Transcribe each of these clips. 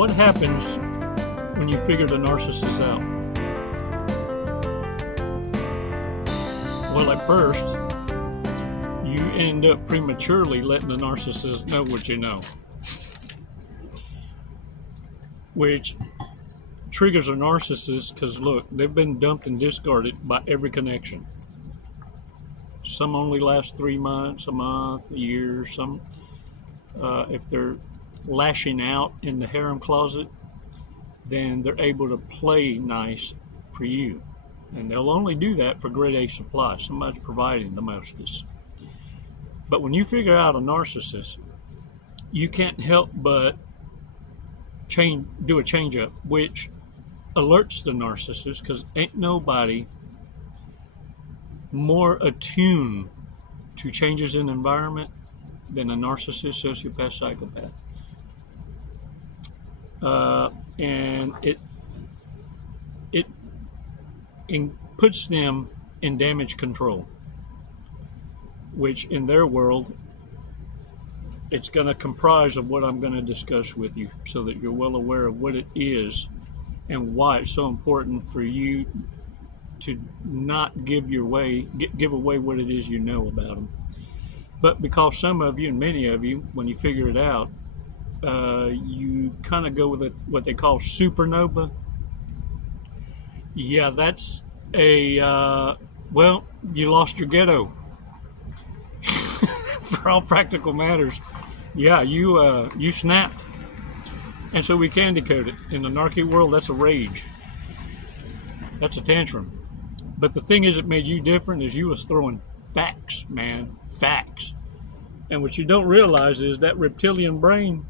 what happens when you figure the narcissist out? Well, at first, you end up prematurely letting the narcissist know what you know, which triggers a narcissist because, look, they've been dumped and discarded by every connection. Some only last 3 months, a month, a year. Some, if they're lashing out in the harem closet, then they're able to play nice for you. And they'll only do that for grade A supply. Somebody's providing the mostest. But when you figure out a narcissist, you can't help but do a change up, which alerts the narcissist, because ain't nobody more attuned to changes in environment than a narcissist, sociopath, psychopath. And it puts them in damage control, which in their world, it's going to comprise of what I'm going to discuss with you so that you're well aware of what it is and why it's so important for you to not give away what it is you know about them. But because some of you, and many of you, when you figure it out, you kind of go with what they call supernova. Yeah, that's well, you lost your ghetto. For all practical matters, yeah, you snapped. And so we can decode it. In the narky world, that's a rage. That's a tantrum. But the thing is that made you different is you was throwing facts, man, facts. And what you don't realize is that reptilian brain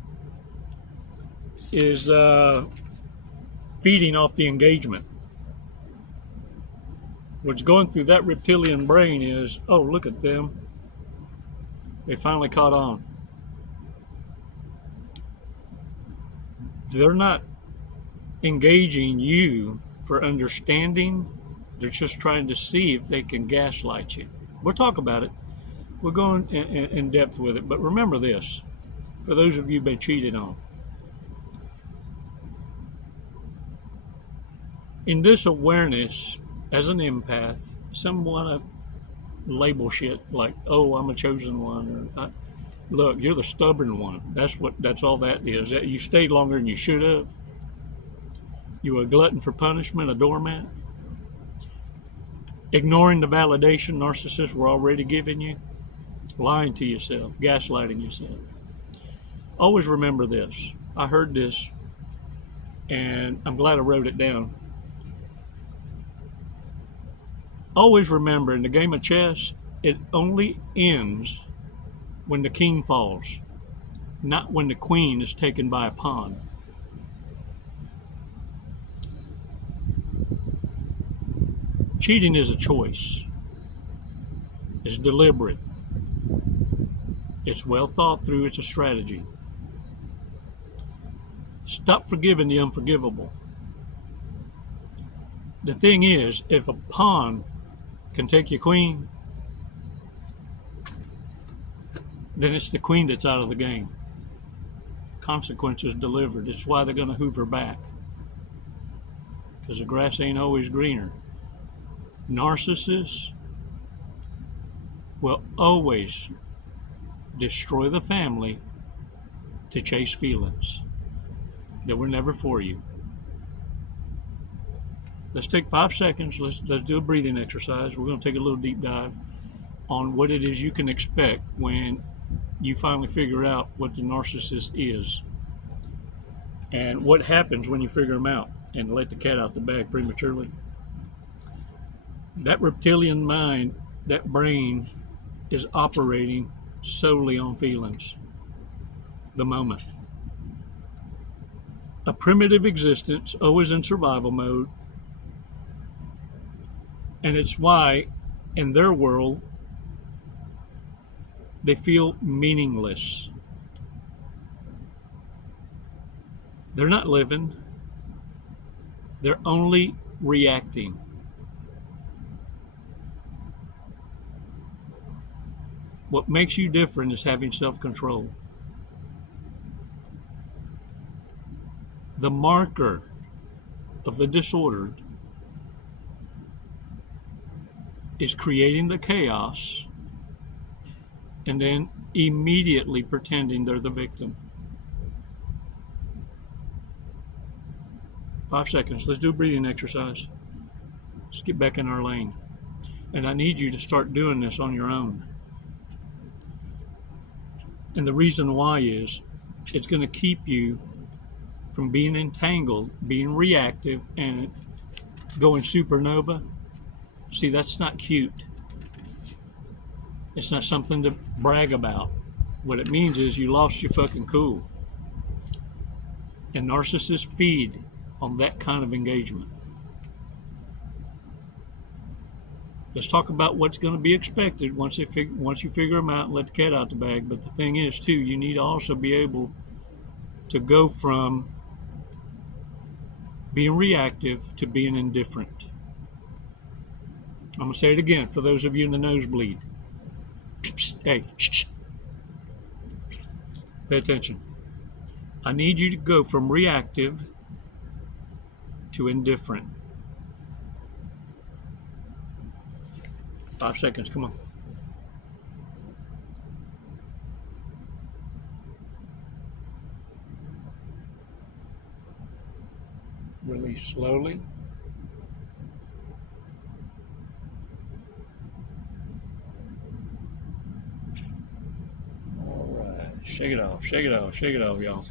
is feeding off the engagement. What's going through that reptilian brain is, oh, look at them. They finally caught on. They're not engaging you for understanding. They're just trying to see if they can gaslight you. We'll talk about it. We're going in depth with it. But remember this, for those of you who've been cheated on. In this awareness, as an empath, some want to label shit like, oh, I'm a chosen one. Or, look, you're the stubborn one. That's all that is. You stayed longer than you should have. You were a glutton for punishment, a doormat. Ignoring the validation narcissists were already giving you. Lying to yourself, gaslighting yourself. Always remember this. I heard this, and I'm glad I wrote it down. Always remember, in the game of chess, it only ends when the king falls, not when the queen is taken by a pawn. Cheating is a choice. It's deliberate. It's well thought through. It's a strategy. Stop forgiving the unforgivable. The thing is, if a pawn can take your queen, then it's the queen that's out of the game. Consequences delivered. It's why they're going to hoover back. Because the grass ain't always greener. Narcissists will always destroy the family to chase feelings that were never for you. Let's take 5 seconds. Let's do a breathing exercise. We're going to take a little deep dive on what it is you can expect when you finally figure out what the narcissist is and what happens when you figure them out and let the cat out the bag prematurely. That reptilian mind, that brain, is operating solely on feelings, the moment. A primitive existence, always in survival mode, and it's why, in their world, they feel meaningless. They're not living. They're only reacting. What makes you different is having self-control. The marker of the disordered is creating the chaos and then immediately pretending they're the victim. 5 seconds. Let's do a breathing exercise. Let's get back in our lane. And I need you to start doing this on your own. And the reason why is it's going to keep you from being entangled, being reactive, and going supernova. See, that's not cute. It's not something to brag about. What it means is you lost your fucking cool. And narcissists feed on that kind of engagement. Let's talk about what's going to be expected once you figure them out and let the cat out the bag. But the thing is, too, you need to also be able to go from being reactive to being indifferent. I'm going to say it again for those of you in the nosebleed. Hey, pay attention. I need you to go from reactive to indifferent. 5 seconds, come on. Release slowly. All right, shake it off, shake it off, shake it off, y'all.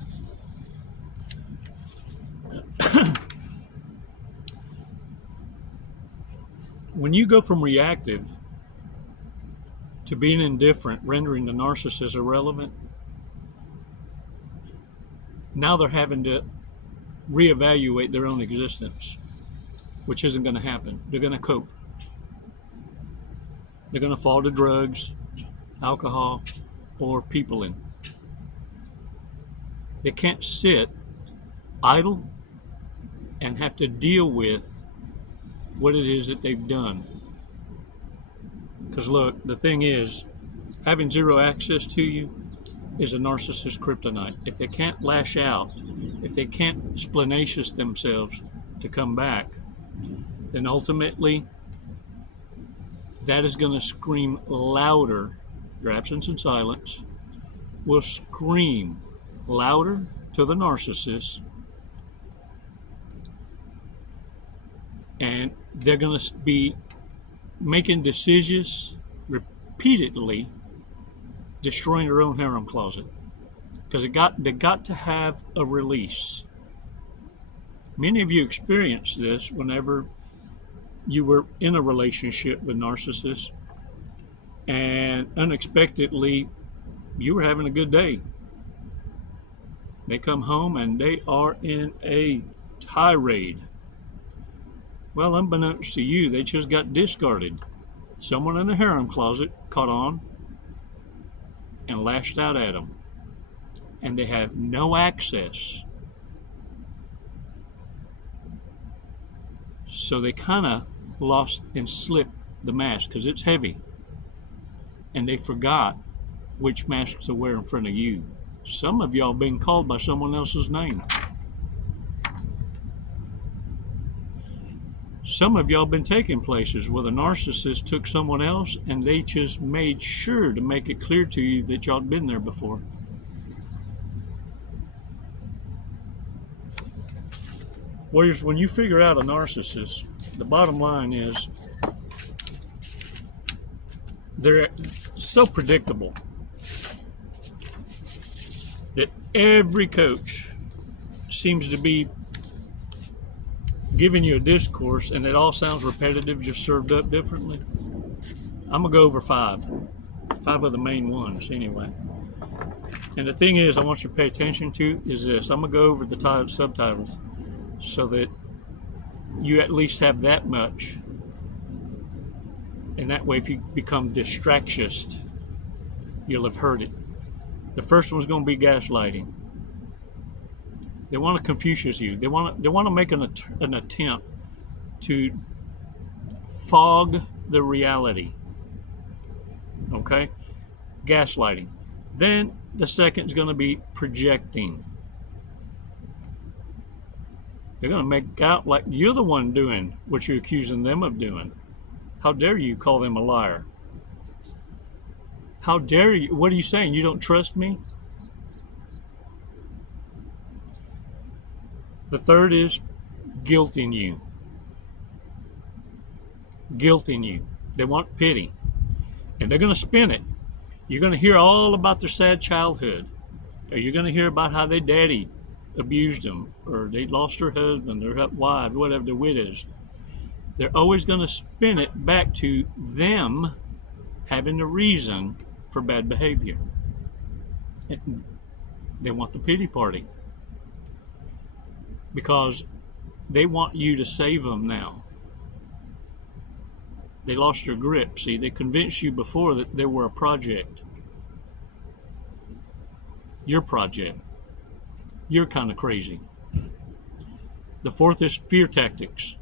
When you go from reactive to being indifferent, rendering the narcissist irrelevant, now they're having to reevaluate their own existence, which isn't going to happen. They're going to cope. They're going to fall to drugs, alcohol, or peopling. They can't sit idle and have to deal with what it is that they've done. Because look, the thing is, having zero access to you is a narcissist kryptonite. If they can't lash out, if they can't splanacious themselves to come back, then ultimately that is going to scream louder. Your absence and silence will scream louder to the narcissist, and they're going to be making decisions repeatedly, destroying their own harem closet, because they got to have a release. Many of you experienced this whenever you were in a relationship with narcissists, and unexpectedly you were having a good day. They come home and they are in a tirade. Well, unbeknownst to you, they just got discarded. Someone in the harem closet caught on and lashed out at them. And they have no access. So they kind of lost and slipped the mask because it's heavy. And they forgot which mask to wear in front of you. Some of y'all been called by someone else's name. Some of y'all been taking places where the narcissist took someone else and they just made sure to make it clear to you that y'all been there before. Whereas when you figure out a narcissist, the bottom line is they're so predictable that every coach seems to be giving you a discourse and it all sounds repetitive, just served up differently. I'm gonna go over five of the main ones anyway. And the thing is, I want you to pay attention to is this. I'm gonna go over the subtitles so that you at least have that much. And that way, if you become distractious, you'll have heard it. The first one's going to be gaslighting. They want to confuse you. They want to make an attempt to fog the reality. Okay? Gaslighting. Then the second is going to be projecting. They're going to make out like you're the one doing what you're accusing them of doing. How dare you call them a liar? How dare you? What are you saying? You don't trust me? The third is guilting you. Guilting you. They want pity. And they're going to spin it. You're going to hear all about their sad childhood. Or you're going to hear about how their daddy abused them, or they lost their husband, their wife, whatever, their widows. They're always going to spin it back to them having the reason for bad behavior. And they want the pity party because they want you to save them now. They lost their grip. See, they convinced you before that they were a project. Your project. You're kind of crazy. The fourth is fear tactics.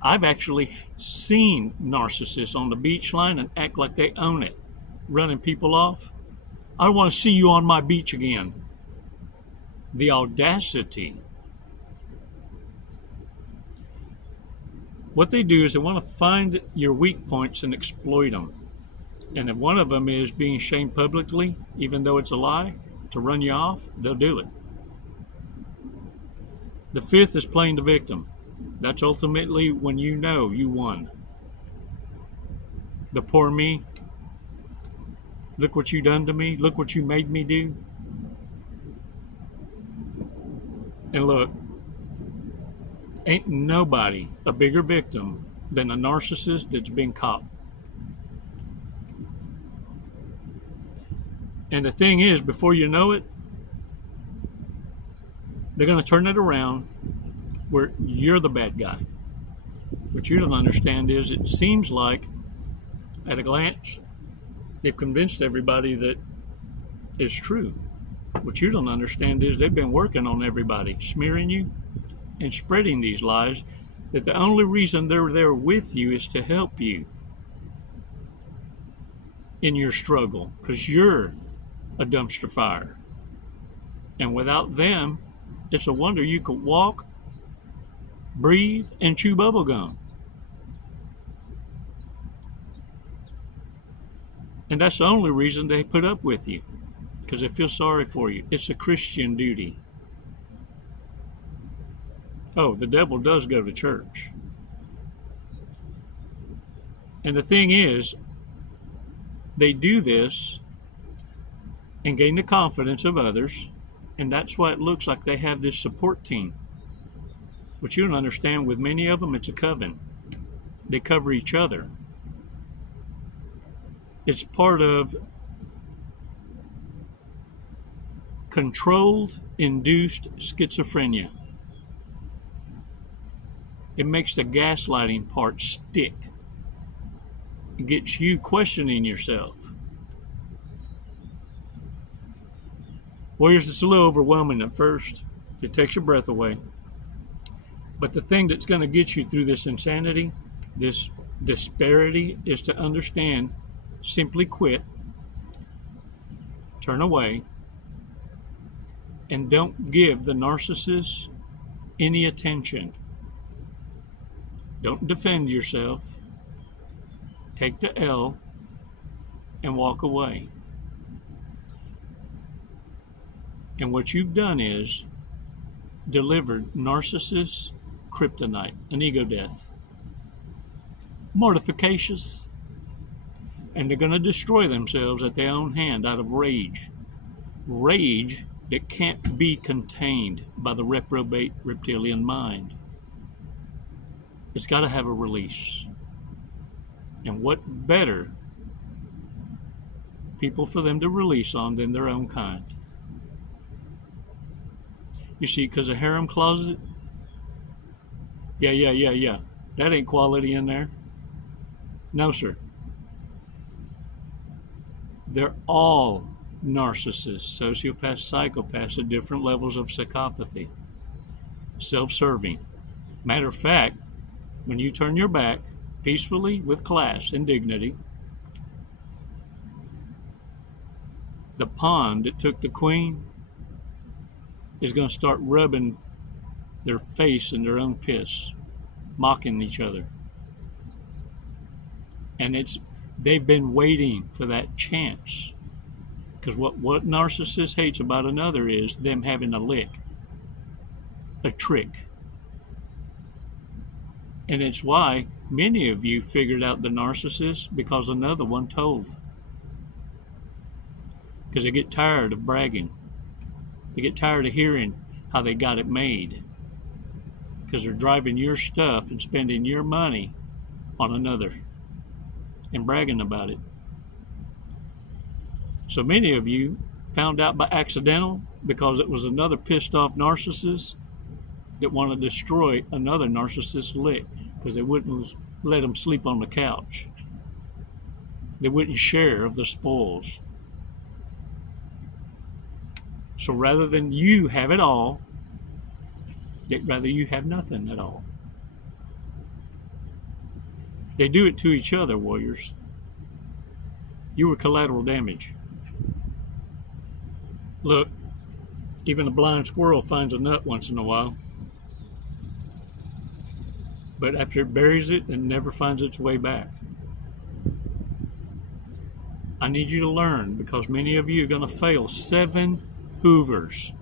I've actually seen narcissists on the beach line and act like they own it, running people off. I want to see you on my beach again. The audacity. What they do is they want to find your weak points and exploit them. And if one of them is being shamed publicly, even though it's a lie, to run you off, they'll do it. The fifth is playing the victim. That's ultimately when you know you won. The poor me. Look what you done to me. Look what you made me do. And look, ain't nobody a bigger victim than a narcissist that's been caught. And the thing is, before you know it, they're going to turn it around where you're the bad guy. What you don't understand is it seems like, at a glance, they've convinced everybody that it's true. What you don't understand is they've been working on everybody, smearing you and spreading these lies, that the only reason they're there with you is to help you in your struggle, because you're a dumpster fire. And without them, it's a wonder you could walk, breathe, and chew bubble gum. And that's the only reason they put up with you, because they feel sorry for you. It's a Christian duty. Oh, the devil does go to church. And the thing is, they do this and gain the confidence of others, and that's why it looks like they have this support team. But you don't understand, with many of them, it's a coven. They cover each other. It's part of controlled, induced schizophrenia. It makes the gaslighting part stick. It gets you questioning yourself. Warriors, it's a little overwhelming at first. It takes your breath away. But the thing that's going to get you through this insanity, this disparity, is to understand, simply quit, turn away, and don't give the narcissist any attention. Don't defend yourself. Take the L and walk away. And what you've done is delivered narcissist kryptonite, an ego death. Mortificacious. And they're going to destroy themselves at their own hand out of rage. Rage that can't be contained by the reprobate reptilian mind. It's got to have a release. And what better people for them to release on than their own kind? You see, because a harem closet, yeah. That ain't quality in there. No, sir. They're all narcissists, sociopaths, psychopaths at different levels of psychopathy. Self-serving. Matter of fact, when you turn your back peacefully with class and dignity, the pawn that took the queen is going to start rubbing their face in their own piss, mocking each other. And they've been waiting for that chance. Because what narcissist hates about another is them having a lick, a trick. And it's why many of you figured out the narcissist because another one told. Because they get tired of bragging. They get tired of hearing how they got it made. Because they're driving your stuff and spending your money on another and bragging about it. So many of you found out by accidental because it was another pissed off narcissist that wanted to destroy another narcissist's lick because they wouldn't let them sleep on the couch. They wouldn't share of the spoils. So rather than you have it all, they'd rather you have nothing at all. They do it to each other, warriors. You were collateral damage. Look, even a blind squirrel finds a nut once in a while. But after it buries it, it never finds its way back. I need you to learn, because many of you are going to fail 7 Hoovers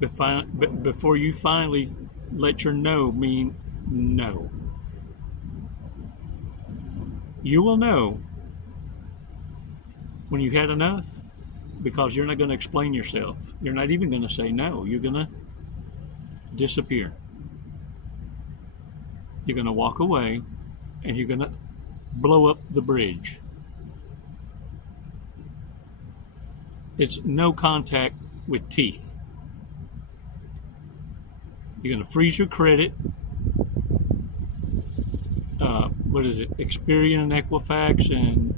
before you finally let your no mean no. You will know when you've had enough, because you're not going to explain yourself. You're not even going to say no. You're going to disappear. You're going to walk away, and you're going to blow up the bridge. It's no contact with teeth. You're going to freeze your credit. What is it? Experian and Equifax, and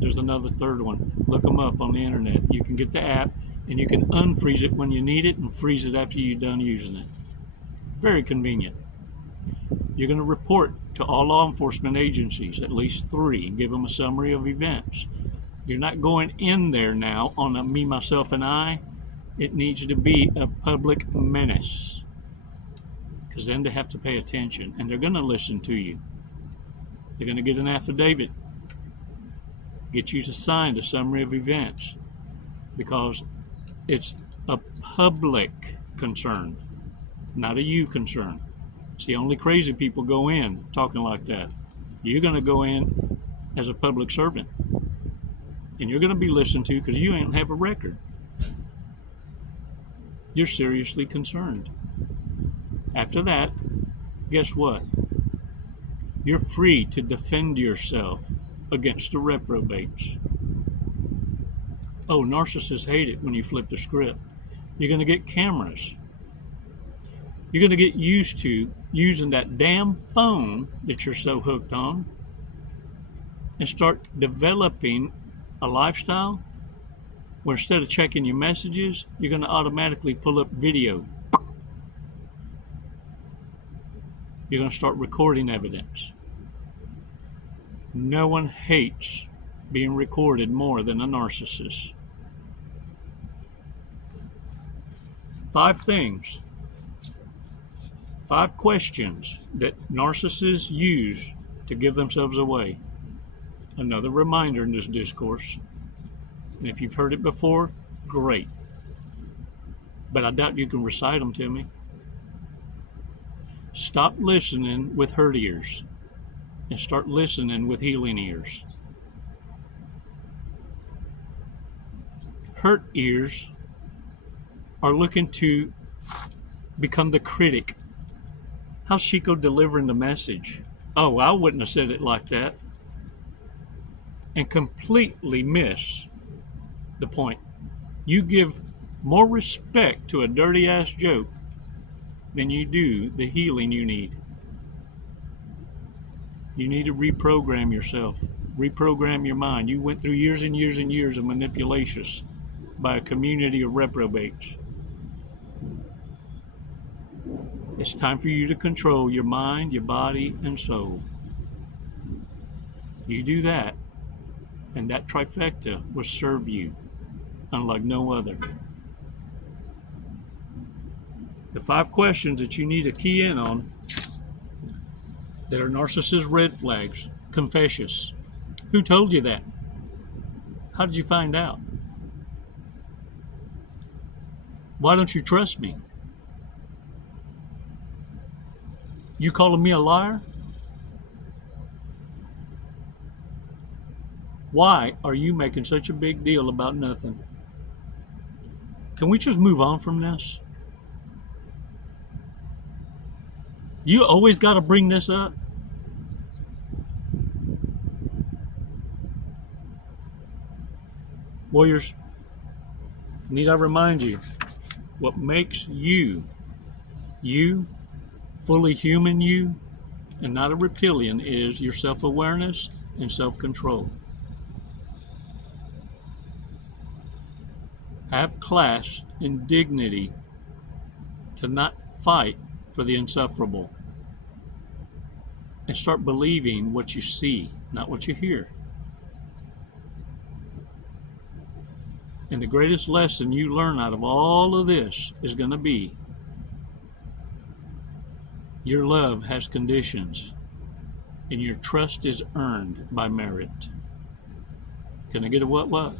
there's another third one. Look them up on the internet. You can get the app, and you can unfreeze it when you need it and freeze it after you're done using it. Very convenient. You're going to report to all law enforcement agencies, at least 3, and give them a summary of events. You're not going in there now on a me, myself, and I. It needs to be a public menace, because then they have to pay attention, and they're going to listen to you. They're going to get an affidavit, get you to sign a summary of events, because it's a public concern, not a you concern. See, only crazy people go in talking like that. You're going to go in as a public servant, and you're going to be listened to because you ain't have a record. You're seriously concerned. After that, guess what? You're free to defend yourself against the reprobates. Oh, narcissists hate it when you flip the script. You're going to get cameras. You're going to get used to using that damn phone that you're so hooked on and start developing a lifestyle where instead of checking your messages, you're going to automatically pull up video. You're going to start recording evidence. No one hates being recorded more than a narcissist. 5 things. 5 questions that narcissists use to give themselves away. Another reminder in this discourse. And if you've heard it before, great. But I doubt you can recite them to me. Stop listening with hurt ears and start listening with healing ears. Hurt ears are looking to become the critic. How's Chico delivering the message? Oh, I wouldn't have said it like that. And completely miss the point. You give more respect to a dirty ass joke than you do the healing you need. You need to reprogram yourself, reprogram your mind. You went through years and years and years of manipulations by a community of reprobates. It's time for you to control your mind, your body, and soul. You do that, and that trifecta will serve you unlike no other. The 5 questions that you need to key in on that are narcissist red flags. Confessions. Who told you that? How did you find out? Why don't you trust me? You calling me a liar? Why are you making such a big deal about nothing? Can we just move on from this? You always got to bring this up. Warriors, need I remind you, what makes you, fully human you, and not a reptilian, is your self-awareness and self-control. Have class and dignity to not fight for the insufferable. And start believing what you see, not what you hear. And the greatest lesson you learn out of all of this is going to be your love has conditions and your trust is earned by merit. Can I get a what?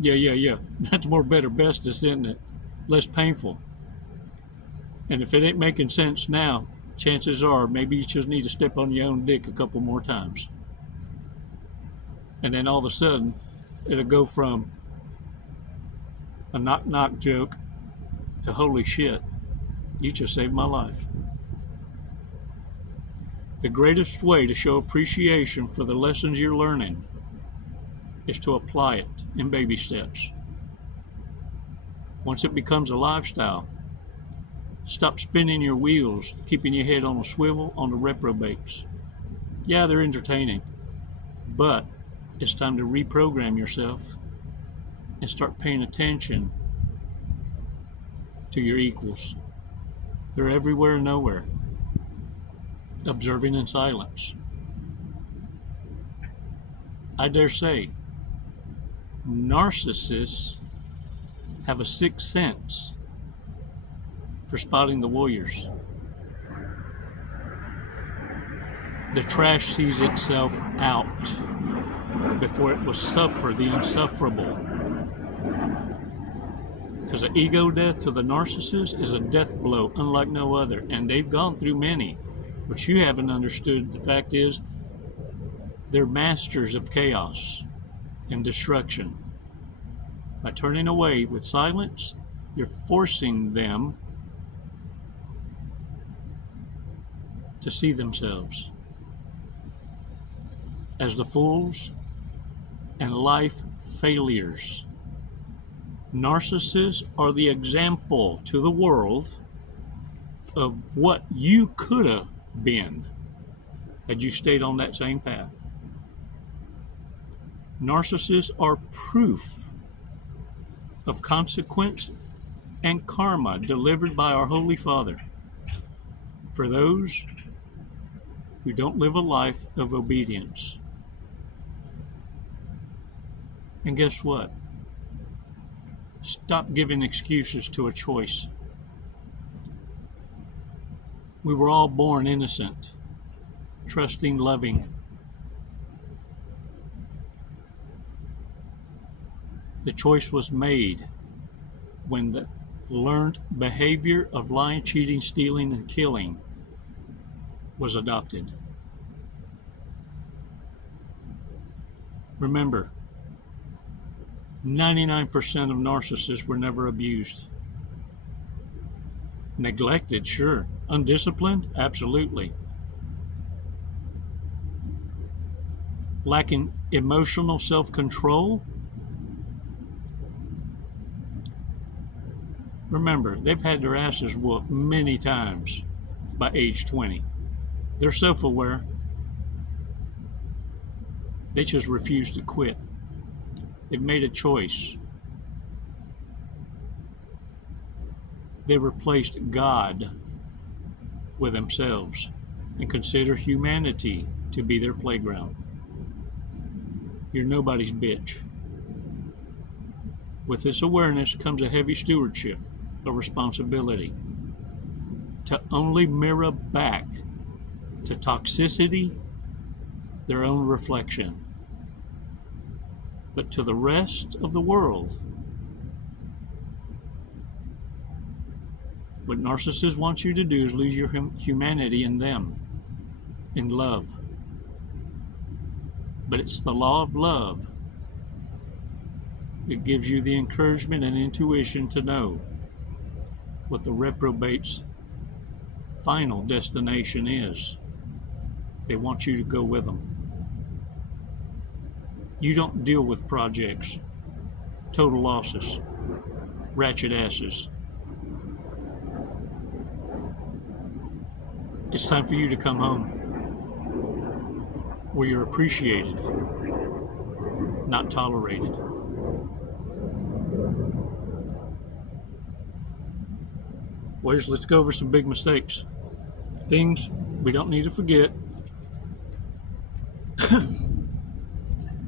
Yeah. That's more better bestest, isn't it? Less painful. And if it ain't making sense now, chances are maybe you just need to step on your own dick a couple more times. And then all of a sudden, it'll go from a knock-knock joke to holy shit, you just saved my life. The greatest way to show appreciation for the lessons you're learning is to apply it in baby steps. Once it becomes a lifestyle, stop spinning your wheels, keeping your head on a swivel on the reprobates. Yeah, they're entertaining, but it's time to reprogram yourself and start paying attention to your equals. They're everywhere and nowhere, observing in silence. I dare say, narcissists have a sixth sense for spotting the warriors. The trash sees itself out before it will suffer the insufferable. Because an ego death to the narcissist is a death blow unlike no other. And they've gone through many. What you haven't understood, the fact is, they're masters of chaos and destruction. By turning away with silence, you're forcing them to see themselves as the fools and life failures. Narcissists are the example to the world of what you could have been had you stayed on that same path. Narcissists are proof of consequence and karma delivered by our Holy Father for those who don't live a life of obedience. And guess what? Stop giving excuses to a choice. We were all born innocent, trusting, loving. The choice was made when the learned behavior of lying, cheating, stealing, and killing was adopted. Remember, 99% of narcissists were never abused. Neglected, sure. Undisciplined, absolutely. Lacking emotional self-control. Remember, they've had their asses whooped many times by age 20. They're self-aware. They just refuse to quit. They've made a choice. They replaced God with themselves and consider humanity to be their playground. You're nobody's bitch. With this awareness comes a heavy stewardship, a responsibility to only mirror back to toxicity their own reflection. But to the rest of the world, what narcissists want you to do is lose your humanity in them, in love. But it's the law of love that gives you the encouragement and intuition to know what the reprobate's final destination is. They want you to go with them. You don't deal with projects, total losses, ratchet asses. It's time for you to come home where you're appreciated, not tolerated. Boys, let's go over some big mistakes. Things we don't need to forget.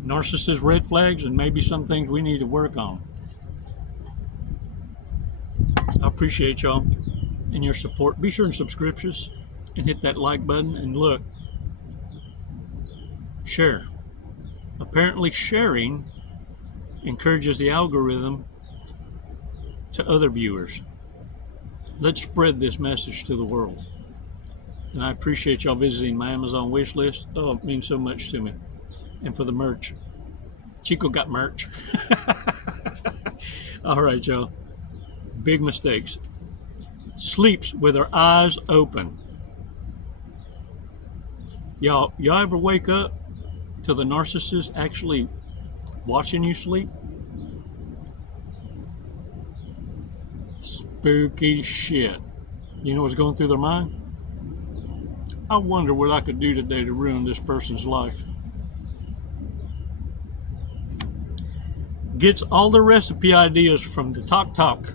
Narcissist red flags, and maybe some things we need to work on. I appreciate y'all and your support. Be sure and subscribe us and hit that like button, and look, share. Apparently sharing encourages the algorithm to other viewers. Let's spread this message to the world. And I appreciate y'all visiting my Amazon wish list. Oh, it means so much to me. And for the merch. Chico got merch. All right, y'all. Big mistakes. Sleeps with her eyes open. Y'all ever wake up to the narcissist actually watching you sleep? Spooky shit. You know what's going through their mind? I wonder what I could do today to ruin this person's life. Gets all the recipe ideas from the talk.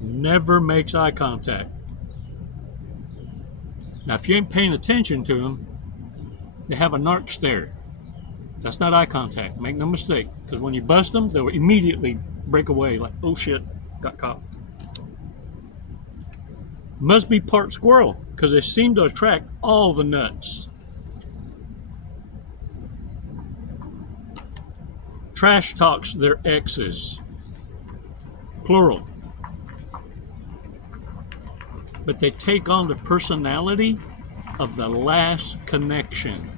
Never makes eye contact. Now, if you ain't paying attention to them, they have a narc stare. That's not eye contact. Make no mistake. Because when you bust them, they'll immediately break away like, oh shit, got caught. Must be part squirrel, because they seem to attract all the nuts. Trash talks their exes. Plural. But they take on the personality of the last connection.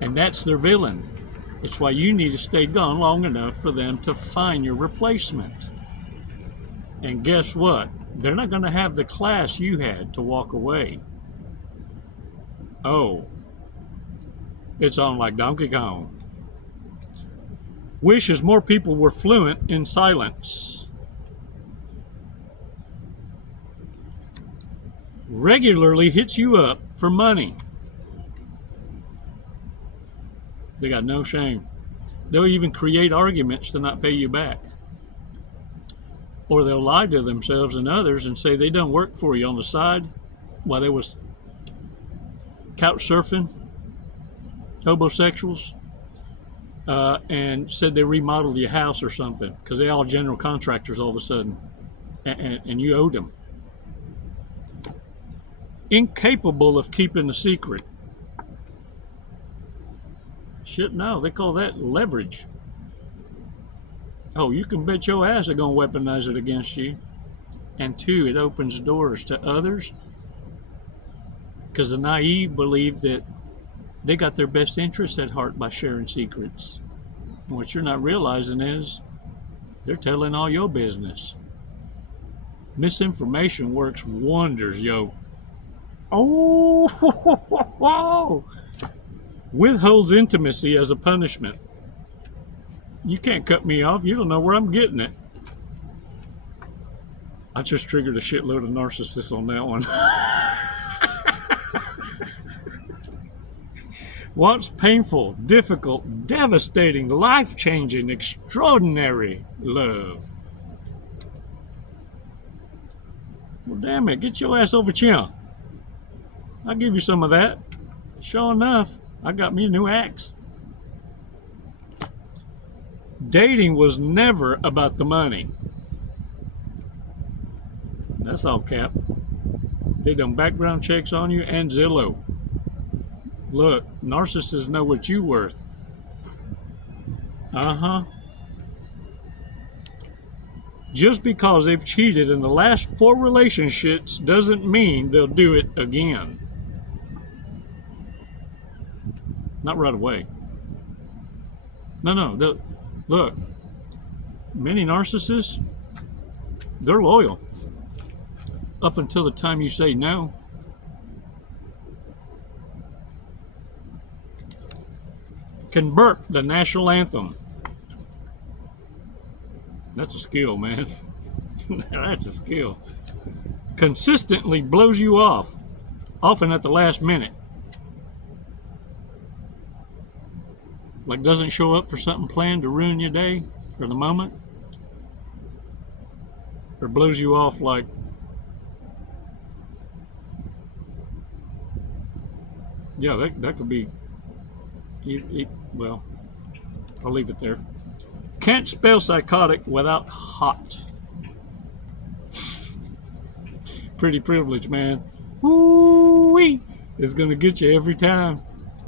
And that's their villain. It's why you need to stay gone long enough for them to find your replacement. And guess what? They're not going to have the class you had to walk away. Oh. It's on like Donkey Kong. Wishes more people were fluent in silence. Regularly hits you up for money. They got no shame. They'll even create arguments to not pay you back. Or they'll lie to themselves and others and say they done work for you on the side while they was couch surfing, homosexuals, and said they remodeled your house or something because they all general contractors all of a sudden, and you owed them. Incapable of keeping a secret. Shit, no, they call that leverage. Oh, you can bet your ass they're going to weaponize it against you. And two, it opens doors to others because the naive believe that they got their best interests at heart by sharing secrets. And what you're not realizing is they're telling all your business. Misinformation works wonders, yo. Oh, withholds intimacy as a punishment. You can't cut me off. You don't know where I'm getting it. I just triggered a shitload of narcissists on that one. Wants painful, difficult, devastating, life-changing, extraordinary love. Well, damn it. Get your ass over here. I'll give you some of that. Sure enough, I got me a new axe. Dating was never about the money. That's all cap. They done background checks on you and Zillow. Look, narcissists know what you're worth. Just because they've cheated in the last 4 relationships doesn't mean they'll do it again. Not right away. No. Look, many narcissists, they're loyal up until the time you say no. Can burp the national anthem. That's a skill, man. That's a skill. Consistently blows you off, often at the last minute. Like doesn't show up for something planned to ruin your day or the moment. Or blows you off like, yeah, that could be, well, I'll leave it there. Can't spell psychotic without hot. Pretty privilege, man. Woo-wee! It's going to get you every time.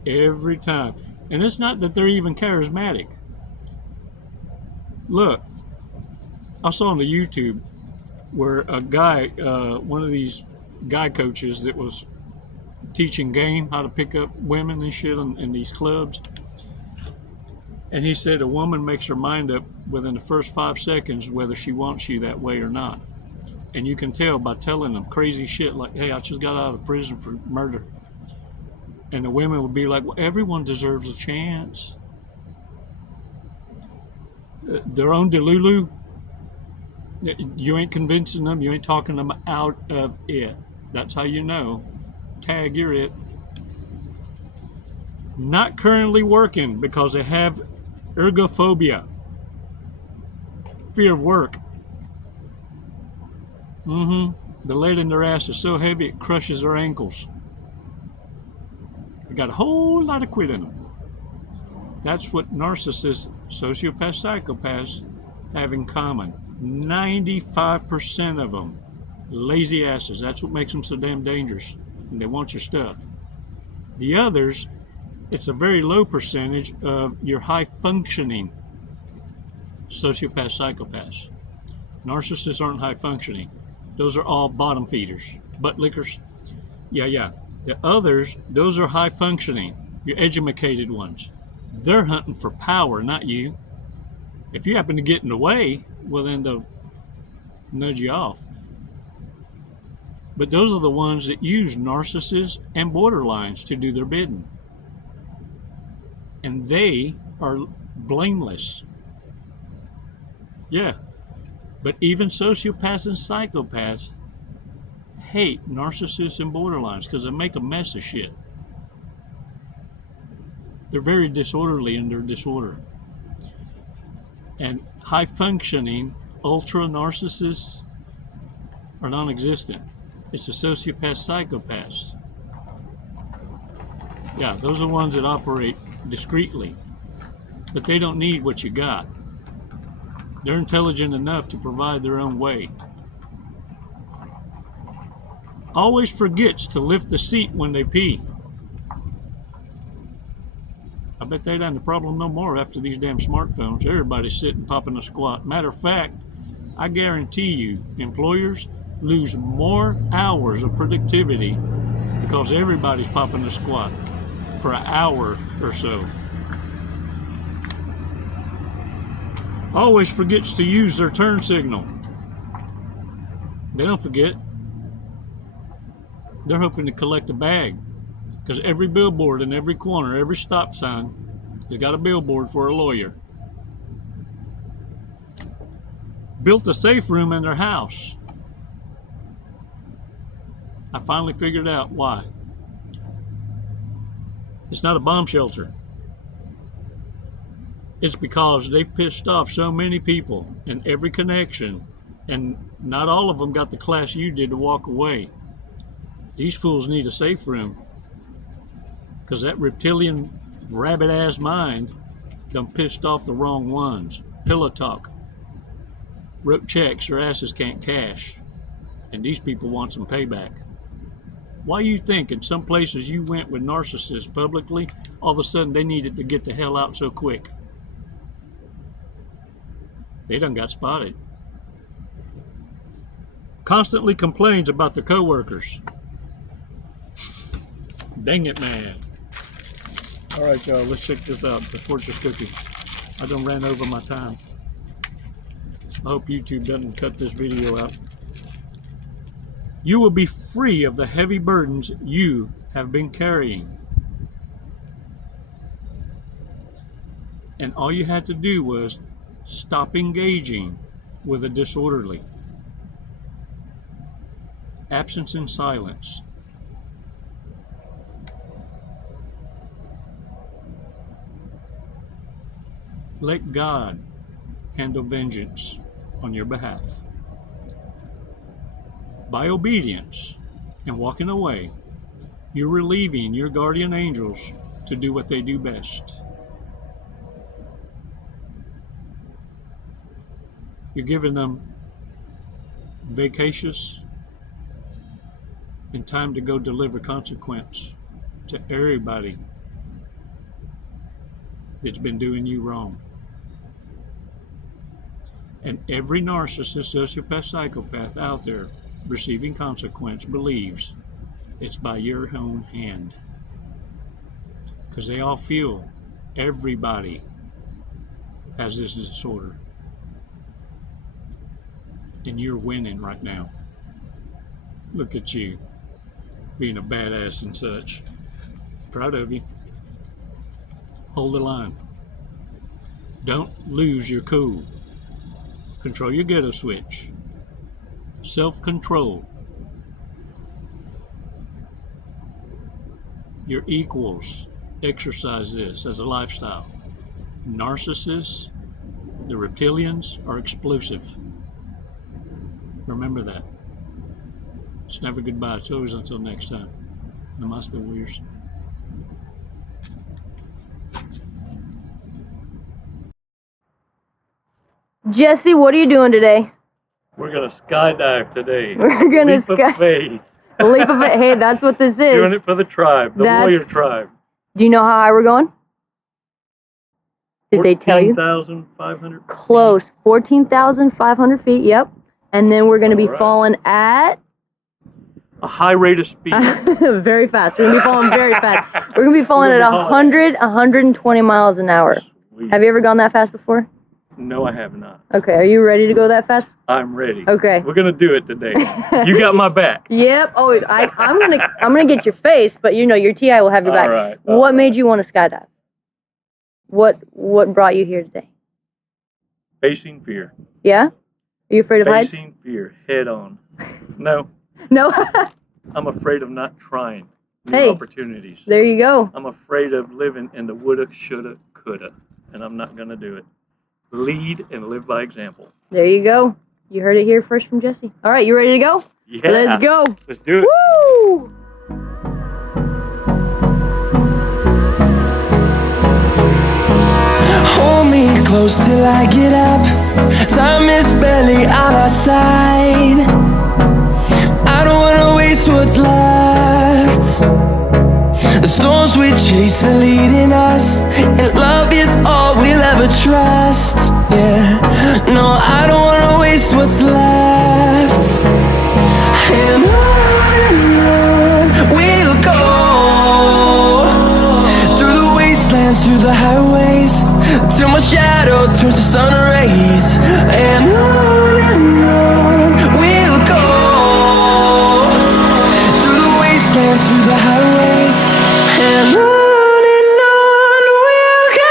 Every time. And it's not that they're even charismatic. Look, I saw on the YouTube where a guy, one of these guy coaches that was teaching game, how to pick up women and shit in these clubs. And he said a woman makes her mind up within the first 5 seconds whether she wants you that way or not. And you can tell by telling them crazy shit like, hey, I just got out of prison for murder. And the women would be like, well, everyone deserves a chance. Their own delulu, you ain't convincing them, you ain't talking them out of it. That's how you know. Tag, you're it. Not currently working because they have ergophobia, fear of work. The lead in their ass is so heavy it crushes their ankles. They got a whole lot of quit in them. That's what narcissists, sociopaths, psychopaths have in common. 95% of them, lazy asses. That's what makes them so damn dangerous. And they want your stuff. The others, it's a very low percentage of your high-functioning sociopaths, psychopaths. Narcissists aren't high-functioning. Those are all bottom feeders, butt lickers. Yeah. The others, those are high-functioning, your educated ones. They're hunting for power, not you. If you happen to get in the way, well, then they'll nudge you off. But those are the ones that use narcissists and borderlines to do their bidding. And they are blameless. Yeah. But even sociopaths and psychopaths hate narcissists and borderlines because they make a mess of shit. They're very disorderly in their disorder. And high-functioning ultra narcissists are non-existent. It's the sociopaths, psychopaths. Yeah, those are the ones that operate discreetly. But they don't need what you got. They're intelligent enough to provide their own way. Always forgets to lift the seat when they pee. I bet they ain't the problem no more after these damn smartphones. Everybody's sitting popping a squat. Matter of fact, I guarantee you, employers lose more hours of productivity because everybody's popping a squat for an hour or so. Always forgets to use their turn signal. They don't forget. They're hoping to collect a bag because every billboard in every corner, every stop sign has got a billboard for a lawyer. Built a safe room in their house. I finally figured out why. It's not a bomb shelter. It's because they pissed off so many people in every connection, and not all of them got the class you did to walk away. These fools need a safe room because that reptilian rabbit-ass mind done pissed off the wrong ones. pillow talk, wrote checks their asses can't cash, and these people want some payback. Why you think in some places you went with narcissists publicly, all of a sudden they needed to get the hell out so quick? They done got spotted. Constantly complains about their coworkers. Dang it, man. All right, y'all, let's check this out. The fortress cookie. I done ran over my time. I hope YouTube doesn't cut this video out. You will be free of the heavy burdens you have been carrying. And all you had to do was stop engaging with a disorderly. Absence and silence. Let God handle vengeance on your behalf. By obedience and walking away, you're relieving your guardian angels to do what they do best. You're giving them vacacious and time to go deliver consequence to everybody that's been doing you wrong. And every narcissist, sociopath, psychopath out there receiving consequence believes it's by your own hand. Because they all feel everybody has this disorder. And you're winning right now. Look at you, being a badass and such. Proud of you. Hold the line. Don't lose your cool. Control your ghetto switch. Self-control. Your equals exercise this as a lifestyle. Narcissists, the reptilians, are explosive. Remember that. It's never goodbye. It's always until next time. Namaste, warriors. Jesse, what are you doing today? We're gonna skydive today. We're gonna leap of faith. Leap of faith. Hey, that's what this is. Doing it for the tribe, the warrior tribe. Do you know how high we're going? Did they tell you? 14,500. Close. 14,500 feet. Yep. And then we're going to be falling at a high rate of speed. Very fast. We're going to be falling very fast. We're going to be falling at 120 miles an hour. Sweet. Have you ever gone that fast before? No, I have not. Okay. Are you ready to go that fast? I'm ready. Okay. We're gonna do it today. You got my back. Yep. Oh, I'm gonna get your face, but you know your TI will have your back. All right. What made you want to skydive? What brought you here today? Facing fear. Yeah? Are you afraid of heights? Facing fear head on. No. No. I'm afraid of not trying new Hey, opportunities. There you go. I'm afraid of living in the woulda, shoulda, coulda, and I'm not gonna do it. Lead and live by example. There you go. You heard it here first from Jesse. All right, you ready to go? Yeah. Let's go. Let's do it. Woo! Hold me close till I get up. Time is barely on our side. I don't wanna waste what's left. The storms we chase are leading us, and love is all we'll ever trust. Yeah, no, I don't wanna waste what's left. And on we'll go, through the wastelands, through the highways, till my shadow turns to sun rays. And on we'll go, through the wastelands, through the highways, and on we'll go.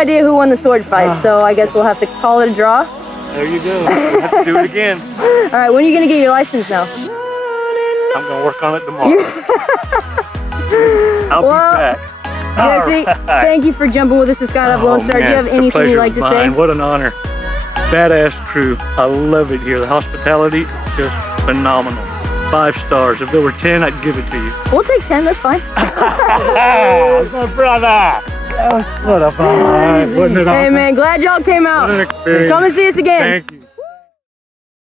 idea who won the sword fight, so I guess we'll have to call it a draw. There you go. We'll have to do it again. All right, when are you gonna get your license now? I'm gonna work on it tomorrow. I'll be back. Jesse, thank you for jumping with us at Skydive Lone Star. Do you have anything you'd like to say? What an honor. Badass crew. I love it here. The hospitality, just phenomenal. 5 stars. If there were 10, I'd give it to you. We'll take 10, that's fine. My brother. What a fun. Wasn't it awesome? Hey man, glad y'all came out. What an experience. Come and see us again. Thank you.